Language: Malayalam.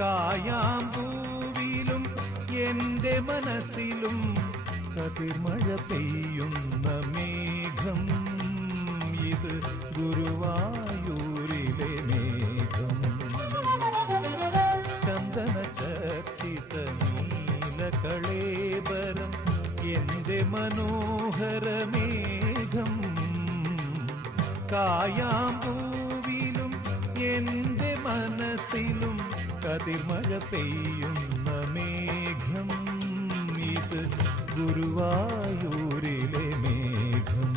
കായാമ്പൂവിലും എൻ്റെ മനസ്സിലും കതിർമഴ പെയ്യുന്ന മേഘം, ഇത് ഗുരുവായൂരിലെ മേഘം. ചന്ദന ചർച്ചിത നീലകളേബരം എൻ്റെ മനോഹര മേഘം. കായാമ്പൂവിലും എൻ്റെ മനസ്സിലും കതിർമഴ പെയ്യുന്ന മേഘം, ഇത് ഗുരുവായൂരിലെ മേഘം.